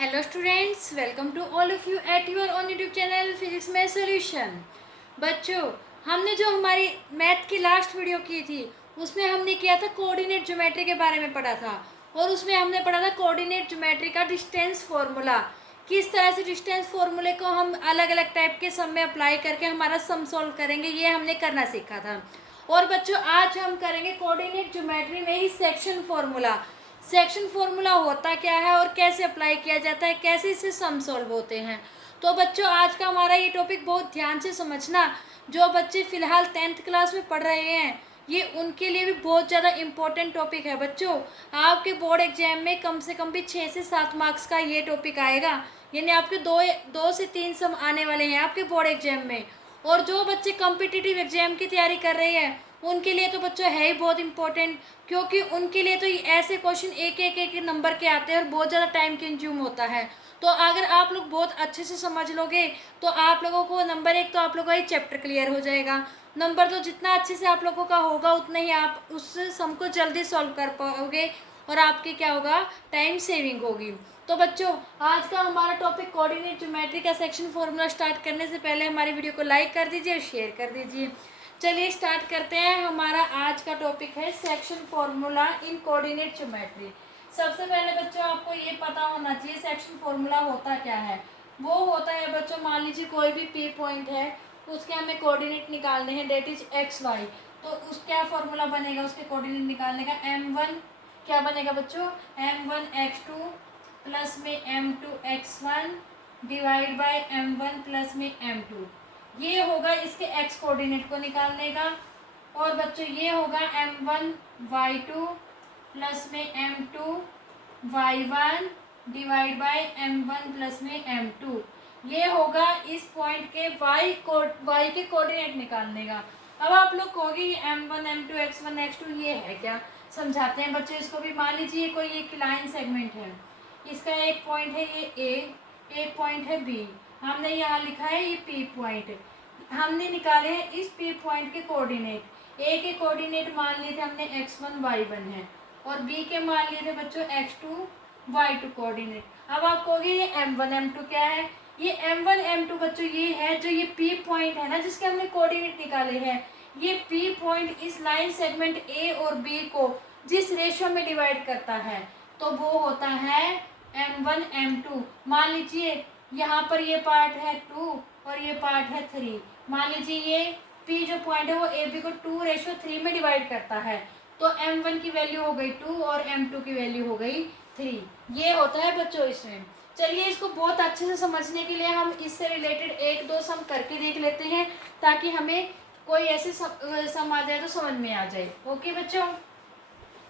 Hello students, welcome to all of you at your own YouTube channel physics में solution. बच्चों, हमने जो हमारी मैथ की लास्ट वीडियो की थी उसमें हमने किया था कोऑर्डिनेट ज्योमेट्री के बारे में पढ़ा था। और उसमें हमने पढ़ा था कोऑर्डिनेट ज्योमेट्री का डिस्टेंस फॉर्मूला, किस तरह से डिस्टेंस फॉर्मूले को हम अलग अलग टाइप के सम में अप्लाई करके हमारा सम सॉल्व करेंगे, ये हमने करना सीखा था। और बच्चों, आज हम करेंगे कोऑर्डिनेट ज्योमेट्री में ही सेक्शन फॉर्मूला। सेक्शन फॉर्मूला होता क्या है और कैसे अप्लाई किया जाता है, कैसे इससे सम सॉल्व होते हैं। तो बच्चों, आज का हमारा ये टॉपिक बहुत ध्यान से समझना। जो बच्चे फिलहाल 10th क्लास में पढ़ रहे हैं, ये उनके लिए भी बहुत ज़्यादा इम्पोर्टेंट टॉपिक है। बच्चों, आपके बोर्ड एग्जाम में कम से कम भी 6 से 7 मार्क्स का ये टॉपिक आएगा, यानी आपके दो से 3 सम आने वाले हैं आपके बोर्ड एग्जाम में। और जो बच्चे कॉम्पिटिटिव एग्जाम की तैयारी कर रहे हैं उनके लिए तो बच्चों है ही बहुत इम्पोर्टेंट, क्योंकि उनके लिए तो ऐसे क्वेश्चन एक नंबर के आते हैं और बहुत ज़्यादा टाइम कंज्यूम होता है। तो अगर आप लोग बहुत अच्छे से समझ लोगे तो आप लोगों को नंबर 1 तो आप लोगों का ही चैप्टर क्लियर हो जाएगा। नंबर 2 जितना अच्छे से आप लोगों का होगा उतना ही आप उस सम को जल्दी सॉल्व कर पाओगे और आपके क्या होगा, टाइम सेविंग होगी। तो बच्चों, आज का हमारा टॉपिक कोऑर्डिनेट ज्योमेट्री का सेक्शन फॉर्मूला स्टार्ट करने से पहले हमारी वीडियो को लाइक कर दीजिए और शेयर कर दीजिए। चलिए स्टार्ट करते हैं। हमारा आज का टॉपिक है section formula in coordinate geometry. सबसे पहले बच्चों, आपको ये पता होना चाहिए सेक्शन फॉर्मूला होता क्या है। वो होता है बच्चों, मान लीजिए कोई भी पी पॉइंट है, उसके हमें कोऑर्डिनेट निकालने हैं, डेट इज एक्स वाई। तो उस क्या फॉर्मूला बनेगा उसके कोऑर्डिनेट निकालने का, m1 क्या बनेगा बच्चों, m1x2 प्लस में m2x1 divide by m1 plus में m2। ये होगा इसके एक्स कोऑर्डिनेट को निकालने का। और बच्चों, ये होगा m1y2 प्लस में m2y1 divide by m1 plus में m2। ये होगा इस पॉइंट के y के कोऑर्डिनेट निकालने का। अब आप लोग कहोगे m1 m2 x1 x2 ये है क्या, समझाते हैं बच्चों इसको भी। मान लीजिए कोई एक लाइन सेगमेंट है, इसका एक पॉइंट है ये ए, एक पॉइंट है बी, हमने यहाँ लिखा है ये पी पॉइंट। हमने निकाले हैं इस पी पॉइंट के कोऑर्डिनेट। ए के कोऑर्डिनेट मान लिए थे हमने x1 y1 है, और बी के मान लिए थे बच्चों x2 y2 कोऑर्डिनेट। अब आप कहोगे ये m1 m2 क्या है, ये m1 m2 बच्चों ये है जो ये पी पॉइंट है ना जिसके हमने कोऑर्डिनेट निकाले हैं। ये पी पॉइंट इस लाइन सेगमेंट ए और बी को जिस रेशियो में डिवाइड करता है तो वो होता है m1 m2। मान लीजिए यहाँ पर ये पार्ट है 2 और ये पार्ट है 3। मान लीजिए ये P जो पॉइंट है वो AB को 2:3 में डिवाइड करता है, तो m1 की वैल्यू हो गई 2 और m2 की वैल्यू हो गई 3। ये होता है बच्चों इसमें। चलिए इसको बहुत अच्छे से समझने के लिए हम इससे रिलेटेड 1-2 सम करके देख लेते हैं, ताकि हमें कोई ऐसे सम आ जाए तो समझ में आ जाए। ओके बच्चों,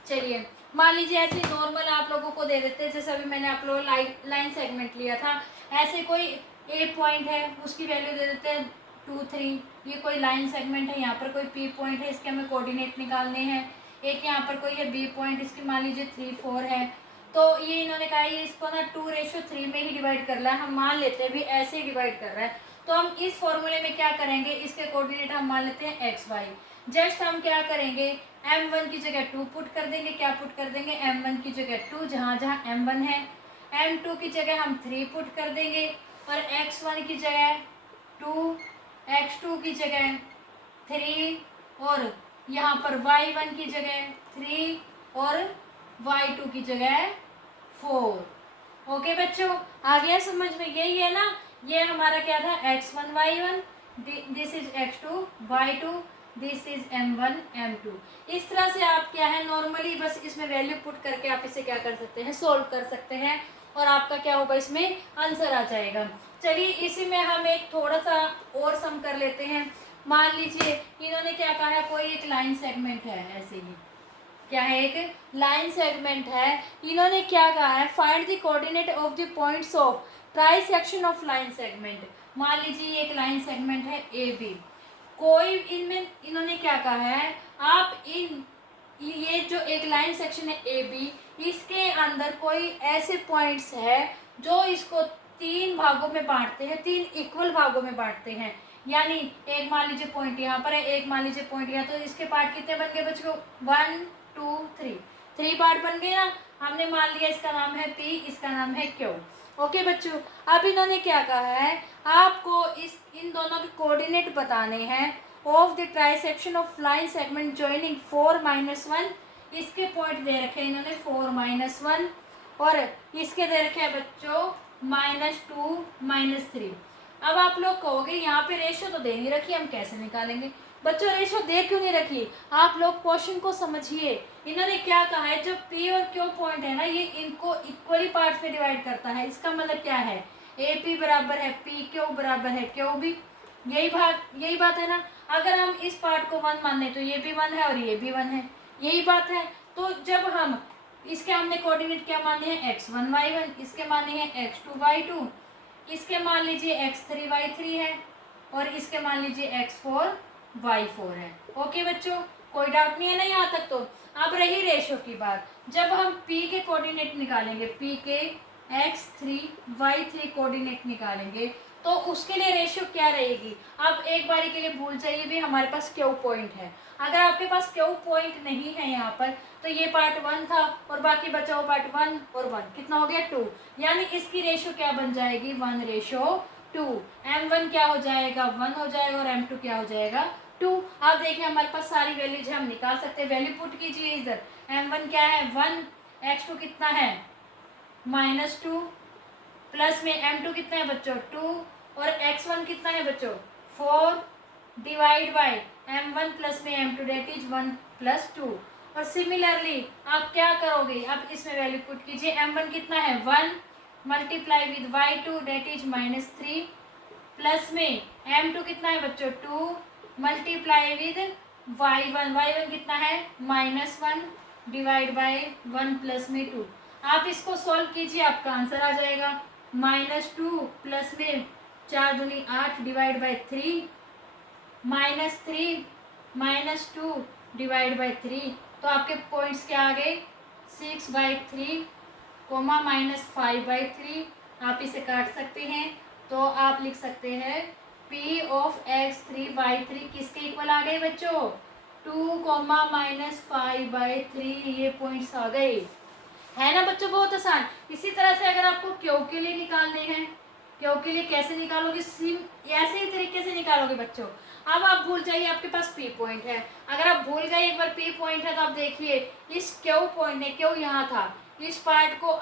चलिए मान लीजिए ऐसे नॉर्मल आप लोगों को दे देते हैं, जैसे अभी मैंने आप लोगों लाइन सेगमेंट लिया था। ऐसे कोई ए पॉइंट है, उसकी वैल्यू दे देते हैं 2 3। ये कोई लाइन सेगमेंट है, यहाँ पर कोई पी पॉइंट है, इसके हमें कोऑर्डिनेट निकालने हैं। एक यहाँ पर कोई है बी पॉइंट, इसकी मान लीजिए 3 4 है। तो ये इन्होंने कहा ये इसको ना 2:3 में ही डिवाइड कर रहा है, हम मान लेते हैं भी ऐसे ही डिवाइड कर रहा है। तो हम इस फॉर्मूले में क्या करेंगे, इसके कोऑर्डिनेट हम मान लेते हैं एक्स वाई। जस्ट हम क्या करेंगे, m1 की जगह 2 पुट कर देंगे। क्या पुट कर देंगे, m1 की जगह 2 जहाँ जहाँ m1 है, m2 की जगह हम 3 पुट कर देंगे, और x1 की जगह 2, x2 की जगह 3, और यहाँ पर y1 की जगह 3 और y2 की जगह 4। ओके बच्चों, आ गया समझ में, यही है ना। ये हमारा क्या था, x1 y1, this is x2 y2, this is m1 m2। इस तरह से आप क्या है नॉर्मली बस इसमें वैल्यू पुट करके आप इसे क्या कर सकते हैं, सोल्व कर सकते हैं, और आपका क्या होगा इसमें आंसर आ जाएगा। चलिए इसी में हम एक थोड़ा सा और सम कर लेते हैं। मान लीजिए इन्होंने क्या कहा है, कोई एक लाइन सेगमेंट है, ऐसे ही क्या है, एक लाइन सेगमेंट है। इन्होंने क्या कहा है, find the coordinate of the points of try section of line segment. मान लीजिए एक लाइन सेगमेंट है ए बी, कोई इनमें इन्होंने क्या कहा है, आप ये जो एक लाइन सेक्शन है ए बी, इसके अंदर कोई ऐसे पॉइंट्स है जो इसको 3 भागों में बांटते हैं, 3 इक्वल भागों में बांटते हैं। यानी एक मान लीजिए पॉइंट यहाँ पर है, एक मान लीजिए पॉइंट यहाँ, तो इसके पार्ट कितने बन गए बच्चों, 1 2 3 पार्ट बन गए ना। हमने मान लिया इसका नाम है पी, इसका नाम है क्यू। ओके बच्चों, अब इन्होंने क्या कहा है, आपको इन दोनों के कोऑर्डिनेट बताने हैं of the trisection of line segment joining 4-1। इसके पॉइंट दे रखे हैं इन्होंने 4-1 और इसके दे रखे हैं बच्चों -2 -3। अब आप लोग कहोगे यहाँ पे रेशियो तो दे नहीं रखी, हम कैसे निकालेंगे। बच्चों रेशियो दे क्यों नहीं रखी, आप लोग क्वेश्चन को समझिए। इन्होंने क्या कहा है, जब पी और क्यू पॉइंट है ना, ये इनको इक्वली पार्ट में डिवाइड करता है। इसका मतलब क्या है, ए पी बराबर है पी क्यू बराबर है क्यू भी। यही बात है ना। अगर हम इस पार्ट को 1 माने तो ये भी 1 है और ये भी 1 है, यही बात है। तो जब हम इसके हमने कोऑर्डिनेट क्या माने हैं, x1 y1, इसके माने हैं x2 y2, इसके मान लीजिए x3 y3 है और इसके मान लीजिए x4 y4 है। ओके बच्चों, कोई डाउट नहीं है ना यहाँ तक। तो अब रही रेशो की बात, जब हम p के कोऑर्डिनेट निकालेंगे, p के x3 y3 कोऑर्डिनेट निकालेंगे तो उसके लिए रेशियो क्या रहेगी। आप एक बारी के लिए भूल जाइए भी हमारे पास क्यू पॉइंट है। अगर आपके पास क्यू पॉइंट नहीं है यहाँ पर तो ये पार्ट 1 था और बाकी बचा हुआ पार्ट 1 और 1 कितना हो गया 2, यानी इसकी रेशियो क्या बन जाएगी 1:2। m1 क्या हो जाएगा 1 हो जाएगा और m2 क्या हो जाएगा 2। आप देखिए हमारे पास सारी वैल्यूज हम निकाल सकते हैं, वैल्यू पुट कीजिए इधर। m1 क्या है 1, x2 कितना है -2, प्लस में m2 कितना है बच्चों 2 और x1 कितना है बच्चों 4 डिवाइड बाय m1 प्लस में m2 डेट इज 1 + 2। और सिमिलरली आप क्या करोगे, अब इसमें वैल्यू पुट कीजिए। m1 कितना है 1 multiply with y2 that is -3 plus में m2 कितना है बच्चों 2 मल्टीप्लाई विद y1 कितना है -1 डिवाइड बाय 1 प्लस में 2। आप इसको सॉल्व कीजिए, आपका आंसर आ जाएगा -2 प्लस में 4 दूनी 8 डिवाइड बाय 3 -3 -2 डिवाइड बाय 3। तो आपके पॉइंट्स क्या आ गए 6/3 -5/3। आप इसे काट सकते हैं तो आप लिख सकते हैं P ऑफ x3 y3 किसके इक्वल आ गए बच्चों 2, -5/3। ये पॉइंट्स आ गए, है ना बच्चों, बहुत आसान। इसी तरह से अगर आपको क्यू के लिए निकालने हैं, क्यू के लिए कैसे निकालोगे, ऐसे ही तरीके से निकालोगे बच्चों। अब आप भूल जाइए आपके पास पी पॉइंट है। अगर आप भूल गए एक बार पी पॉइंट है तो आप देखिए इस क्यू पॉइंट ने, क्यू यहाँ था, इस पार्ट को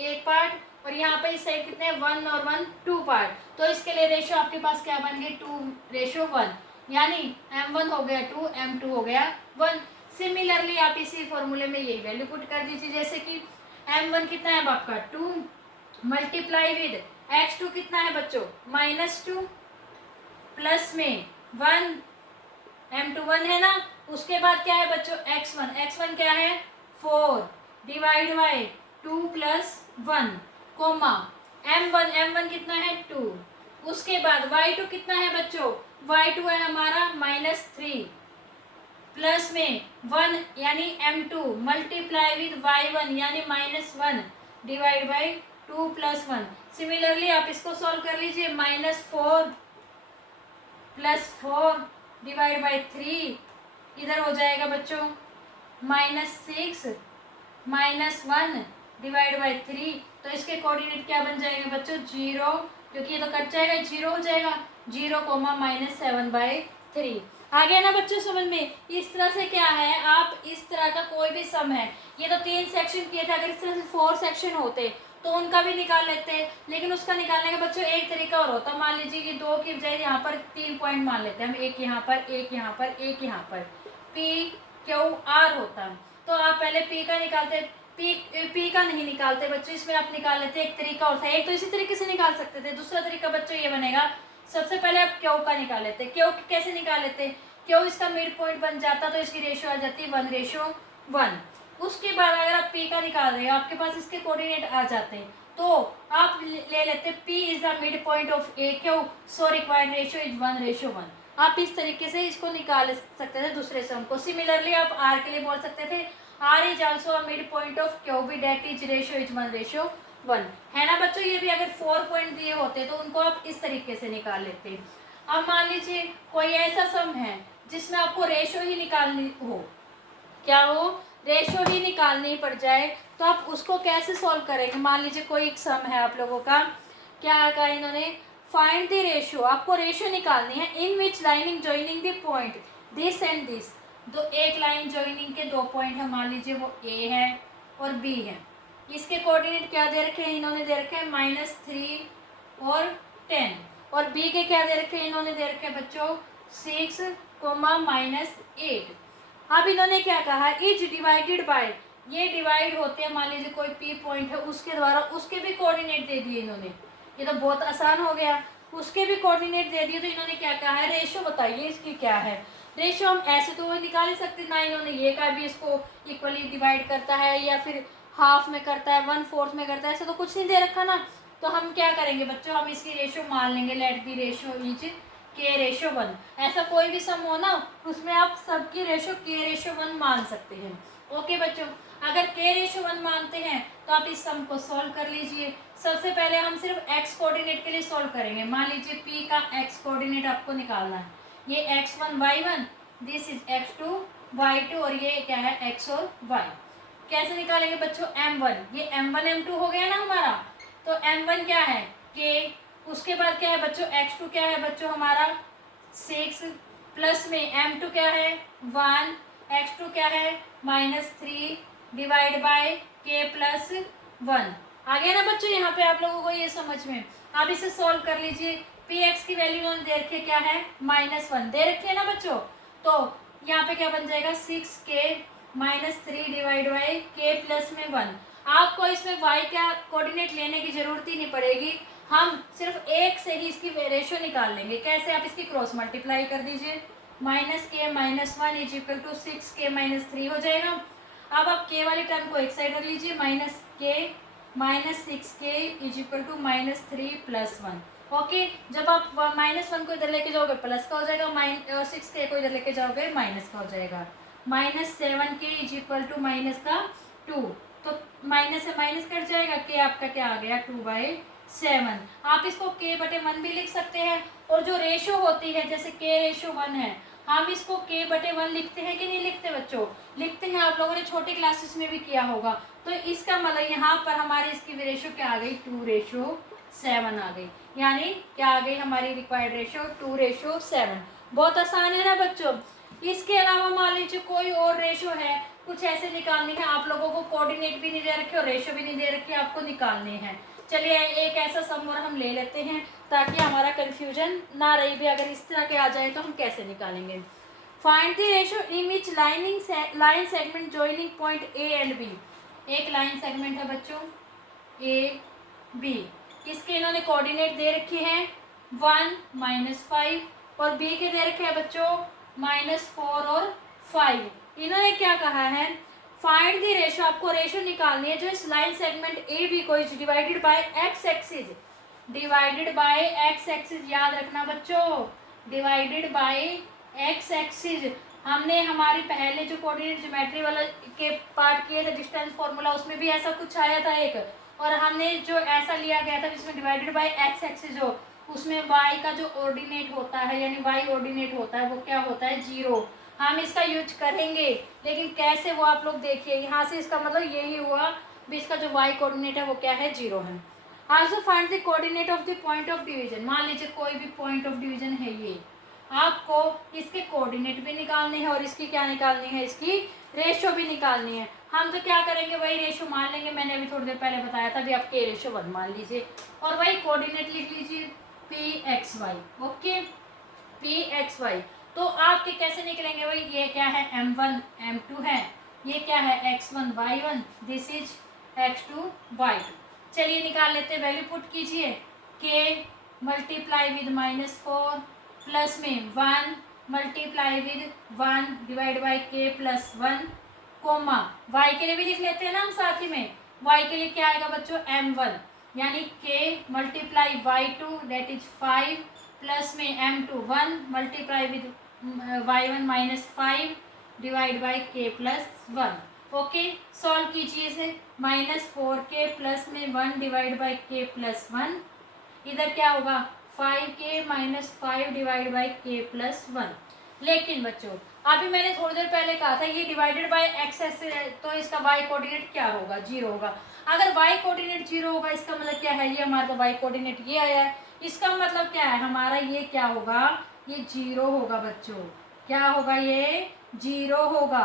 एक पार्ट और यहाँ पे इस साइड कितने 1 और 1 2 पार्ट। तो इसके लिए रेशियो आपके पास क्या बन गई 2:1, यानी m1 हो गया 2 m2 हो गया 1। सिमिलरली आप इसी फॉर्मूले में यही वैल्यू पुट कर दीजिए, जैसे कि m1 कितना है आपका 2 मल्टीप्लाई विद x2 कितना है बच्चों -2 प्लस में 1 m2 1 है ना। उसके बाद क्या है बच्चों x1 क्या है 4 डिवाइड बाय 2 + 1 कोमा m1 कितना है 2। उसके बाद y2 कितना है बच्चों y2 है हमारा -3 प्लस में 1 यानी m2 मल्टीप्लाई विद y1 यानी -1 डिवाइड बाय 2 + 1। सिमिलरली आप इसको सॉल्व कर लीजिए -4 + 4 डिवाइड बाय 3 इधर हो जाएगा बच्चों -6 -1 डिवाइड बाय 3। तो इसके कोऑर्डिनेट क्या बन जाएंगे बच्चों 0, क्योंकि ये तो कट जाएगा 0 हो जाएगा 0, -7/3। आ गया ना बच्चों समझ में। इस तरह से क्या है, आप इस तरह का कोई भी सम है, ये तो 3 सेक्शन किए थे, अगर इस तरह से 4 सेक्शन होते तो उनका भी निकाल लेते हैं। लेकिन उसका निकालने का बच्चों एक तरीका और होता, मान लीजिए कि 2 की बजाय यहाँ पर 3 पॉइंट मान लेते हैं हम, एक यहाँ पर एक यहाँ पर एक यहाँ पर PQR होता। तो आप पहले P का निकालते, P का नहीं निकालते बच्चों, इसमें आप निकाल लेते। एक तरीका और था, एक तो इसी तरीके से निकाल सकते थे, दूसरा तरीका बच्चों ये बनेगा, सबसे पहले आप क्यू का निकाल लेते। क्यू कैसे निकाल लेते, क्यू इसका मिड पॉइंट बन जाता तो इसकी रेशियो आ जाती 1:1। उसके बाद अगर आप P का निकाल रहे हो, आपके पास इसके कोऑर्डिनेट आ जाते हैं तो आप ले लेते P is the mid point of A Q, so required ratio is 1:1। आप इस तरीके से इसको निकाल सकते थे दूसरे सम को। सिमिलरली आप R के लिए बोल सकते थे R is also a mid point of Q B that is ratio is 1:1, है ना बच्चों। ये भी अगर 4 पॉइंट दिए होते तो उनको आप इस तरीके से निकाल लेते। अब मान लीजिए कोई ऐसा सम है जिसमें आपको रेशियो ही निकालनी हो, क्या हो रेशो ही निकालनी पड़ जाए तो आप उसको कैसे सॉल्व करेंगे। मान लीजिए कोई एक सम है आप लोगों का, क्या कहा इन्होंने, फाइंड द रेशो, आपको रेशो निकालनी है in which lining joining the point this and this. तो एक लाइन ज्वाइनिंग के दो पॉइंट है, मान लीजिए वो ए है और बी है। इसके कोऑर्डिनेट क्या दे रखे हैं इन्होंने, दे रखे हैं -3 और 10, और बी के क्या दे रखे हैं इन्होंने, दे रखे हैं बच्चों 6, -8। अब इन्होंने क्या कहा, इज डिवाइडेड बाय, ये डिवाइड होते हैं, मान लीजिए कोई पी पॉइंट है उसके द्वारा, उसके भी कोऑर्डिनेट दे दिए इन्होंने। ये तो बहुत आसान हो गया, उसके भी कोऑर्डिनेट दे दिए। तो इन्होंने क्या कहा है, रेशो बताइए इसकी क्या है। रेशो हम ऐसे तो वो निकाल ही सकते ना, इन्होंने ये का भी इसको इक्वली डिवाइड करता है या फिर हाफ में करता है, 1/4 में करता है, ऐसा तो कुछ नहीं दे रखा ना। तो हम क्या करेंगे बच्चों, हम इसकी रेशो मान लेंगे, late B ratio is k/1। ऐसा कोई भी सम हो ना उसमें आप सबकी रेशो k/1 मान सकते हैं। ओके बच्चों, अगर k/1 मानते हैं तो आप इस सम को सॉल्व कर लीजिए। सबसे पहले हम सिर्फ x कोऑर्डिनेट के लिए सॉल्व करेंगे। मान लीजिए p का x कोऑर्डिनेट आपको निकालना है, ये x1 y1, this is x2 y2, और ये क्या है x और y। कैसे निकालेंगे बच्चों, m1, ये m1 m2 हो गया ना हमारा। तो m1 क्या है k, उसके बाद क्या है बच्चों x2 क्या है बच्चों हमारा 6, प्लस में m2 क्या है 1, x2 क्या है -3 डिवाइड बाय k+1। आ गया ना बच्चों यहाँ पे आप लोगों को ये समझ में। आप इसे सॉल्व कर लीजिए। px की वैल्यू उन्होंने दे रखी है क्या है -1 दे रखी है ना बच्चों। तो यहाँ पे क्या बन जाएगा 6k -3 डिवाइड बाई k+1। आपको इसमें y का कोऑर्डिनेट लेने की जरूरत ही नहीं पड़ेगी, हम सिर्फ एक से ही इसकी रेशो निकाल लेंगे। कैसे, आप इसकी क्रॉस मल्टीप्लाई कर दीजिए, -k - 1 is equal to 6k - 3 हो जाएगा। अब आप k वाले टर्म को एक साइड रख लीजिए, -k - 6k is equal to -3+1। Okay, जब आप -1 को इधर लेके जाओगे प्लस का हो जाएगा, 6k को इधर लेके जाओगे माइनस का हो जाएगा। -7k इज इक्वल टू -2, तो माइनस से माइनस कट जाएगा, k आपका क्या आ गया 2/7। आप इसको k/1 भी लिख सकते हैं। और जो रेशो होती है जैसे k/1 है, हम इसको k/1 लिखते हैं कि नहीं लिखते बच्चों, लिखते हैं। आप लोगों ने छोटे क्लासेस में भी किया होगा। तो इसका मतलब यहाँ पर हमारी इसकी रेशो क्या आ गई 2/7 आ गई, यानी क्या आ गई हमारी रिक्वायर्ड रेशो 2/7। बहुत आसान है ना बच्चों। इसके अलावा मान लीजिए कोई और रेशो है, कुछ ऐसे निकालनी है, आप लोगों को कोऑर्डिनेट भी नहीं दे रखे और रेशो भी नहीं दे रखी, आपको निकालने हैं। चलिए एक ऐसा सम और हम ले लेते हैं ताकि हमारा कंफ्यूजन ना रही भी, अगर इस तरह के आ जाए तो हम कैसे निकालेंगे। Find the ratio in which line segment joining point A and B. एक लाइन सेगमेंट है बच्चों ए बी, इसके इन्होंने कोऑर्डिनेट दे रखे हैं 1 -5 और बी के दे रखे हैं बच्चों -4 और 5। इन्होंने क्या कहा है, फाइंड द रेशो, आपको रेशो निकालनी है जो इस लाइन सेगमेंट ए बी को is divided by x axis, divided by x axis, याद रखना बच्चों, डिवाइडेड बाय एक्स एक्सिस। हमने हमारी पहले जो कोऑर्डिनेट ज्योमेट्री वाला के पार्ट किए थे डिस्टेंस फॉर्मूला, उसमें भी ऐसा कुछ आया था एक, और हमने जो ऐसा लिया गया था जिसमें डिवाइडेड बाय एक्स एक्सिस हो, उसमें y का जो ऑर्डिनेट होता है यानी y ऑर्डिनेट होता है वो क्या होता है 0। हम इसका यूज करेंगे, लेकिन कैसे वो आप लोग देखिए, यहाँ से इसका मतलब यही हुआ भी इसका जो y कोऑर्डिनेट है वो क्या है 0 है। Also find the coordinate of the point of division. मान लीजिए कोई भी पॉइंट ऑफ डिवीजन है, ये आपको इसके कोऑर्डिनेट भी निकालने हैं और इसकी क्या निकालनी है, इसकी रेशो भी निकालनी है। हम तो क्या करेंगे, वही रेशो मान लेंगे, मैंने अभी थोड़ी देर पहले बताया था भी आप k/1 मान लीजिए और वही कोऑर्डिनेट लिख लीजिए pxy। ओके, pxy तो आपके कैसे निकलेंगे भाई, ये क्या है m1 m2 है, ये क्या है x1 y1, this is x2 y2। चलिए निकाल लेते हैं, वैल्यू पुट कीजिए, k मल्टीप्लाई विद -4 प्लस में 1 multiply with 1 divide by k+1 comma y के लिए भी लिख लेते हैं ना हम साथ ही में। y के लिए क्या आएगा बच्चों m1, यानी k multiply y2 that is 5 plus में m2 1 multiply with y1 -5 divide by k+1। Okay, solve कीजिए इसे, -4k प्लस में 1 डिवाइड बाई k+1, इधर क्या होगा 5k - 5 डिवाइड बाई k+1। लेकिन बच्चों अभी मैंने थोड़ी देर पहले कहा था ये डिवाइडेड बाय एक्स से, तो इसका वाई कोऑर्डिनेट क्या होगा, जीरो होगा। अगर वाई कोऑर्डिनेट जीरो होगा इसका मतलब क्या है, ये हमारा वाई कोऑर्डिनेट ये आया है, इसका मतलब क्या है हमारा ये क्या होगा, ये जीरो होगा बच्चों। क्या होगा, ये जीरो होगा।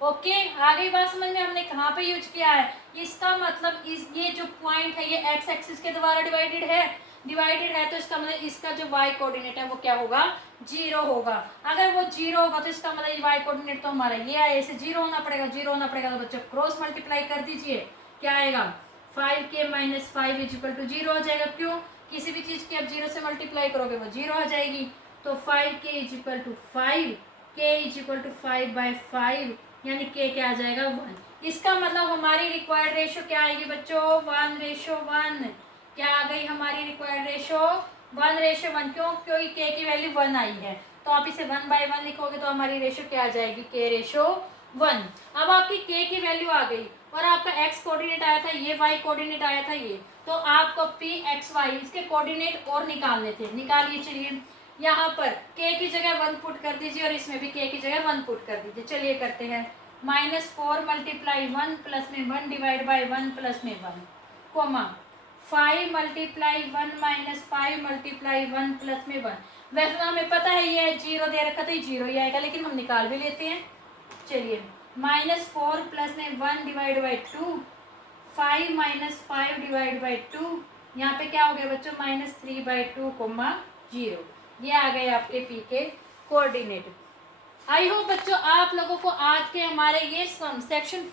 ओके, आगे बात समझ में, हमने कहाँ पे यूज किया है, इसका मतलब इस ये जो पॉइंट है ये एक्स एक्सिस के द्वारा डिवाइडेड है तो इसका मतलब इसका जो वाई कोऑर्डिनेट है वो क्या होगा, जीरो होगा। अगर वो जीरो होगा तो इसका मतलब वाई कोऑर्डिनेट तो हमारा ये है, इसे जीरो होना पड़ेगा, जीरो होना पड़ेगा तो बच्चों क्रॉस मल्टीप्लाई कर दीजिए, क्या आएगा 5k minus 5 is equal to zero हो जाएगा। क्यों, किसी भी चीज की आप जीरो से मल्टीप्लाई करोगे वो जीरो हो जाएगी। तो 5k equal to 5, k equal to 5/5 यानी k क्या आ जाएगा 1। इसका मतलब हमारी रिक्वायर्ड रेशो क्या आएगी बच्चों, 1:1। क्या आ गई हमारी रिक्वायर्ड रेशो, 1:1। क्यों, क्योंकि k की वैल्यू 1 आई है, तो आप इसे 1/1 लिखोगे तो हमारी रेशो क्या आ जाएगी, k:1। अब आपकी k की वैल्यू आ गई और आपका x कोऑर्डिनेट आया था ये, y कोऑर्डिनेट आया था ये, तो आपको p x y इसके कोऑर्डिनेट और निकालने थे, निकालिए। चलिए यहाँ पर k की जगह 1 पुट कर दीजिए और इसमें भी k की जगह 1 पुट कर दीजिए। चलिए करते हैं, -4 मल्टीप्लाई 1 प्लस में 1 डिवाइड बाई 1 प्लस में 1 comma 5 multiply 1 minus 5 multiply 1 plus में 1। वैसे तो हमें पता है ये जीरो दे रखा तो ये जीरो ही आएगा, लेकिन हम निकाल भी लेते हैं। चलिए -4 प्लस में 1 divide by 2, 5 minus 5 divide by 2, यहाँ पे क्या हो गया बच्चों -3/2 कोमा 0। ये आ गए आपके पी के कोऑर्डिनेट। आई होप बच्चों आप लोगों को आज के हमारे ये सेक्शन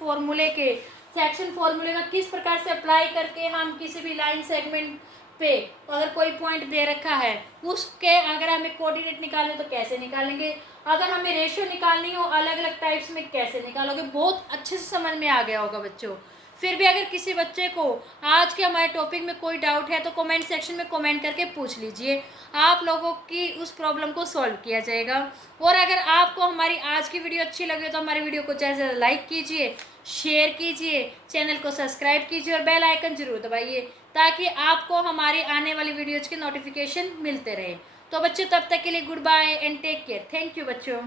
फॉर्मूले का किस प्रकार से अप्लाई करके हम किसी भी लाइन सेगमेंट पे अगर कोई पॉइंट दे रखा है उसके अगर हमें कोऑर्डिनेट निकालने तो कैसे निकालेंगे, अगर हमें रेशियो निकालनी हो अलग अलग टाइप्स में कैसे निकालोगे, बहुत अच्छे से समझ में आ गया होगा बच्चों। फिर भी अगर किसी बच्चे को आज के हमारे टॉपिक में कोई डाउट है तो कमेंट सेक्शन में कमेंट करके पूछ लीजिए, आप लोगों की उस प्रॉब्लम को सॉल्व किया जाएगा। और अगर आपको हमारी आज की वीडियो अच्छी लगे तो हमारी वीडियो को ज़्यादा से ज़्यादा लाइक कीजिए, शेयर कीजिए, चैनल को सब्सक्राइब कीजिए और बेल आइकन जरूर दबाइए ताकि आपको हमारी आने वाली वीडियोज़ के नोटिफिकेशन मिलते रहे। तो बच्चों तब तक के लिए good bye and take care. Thank you बच्चों।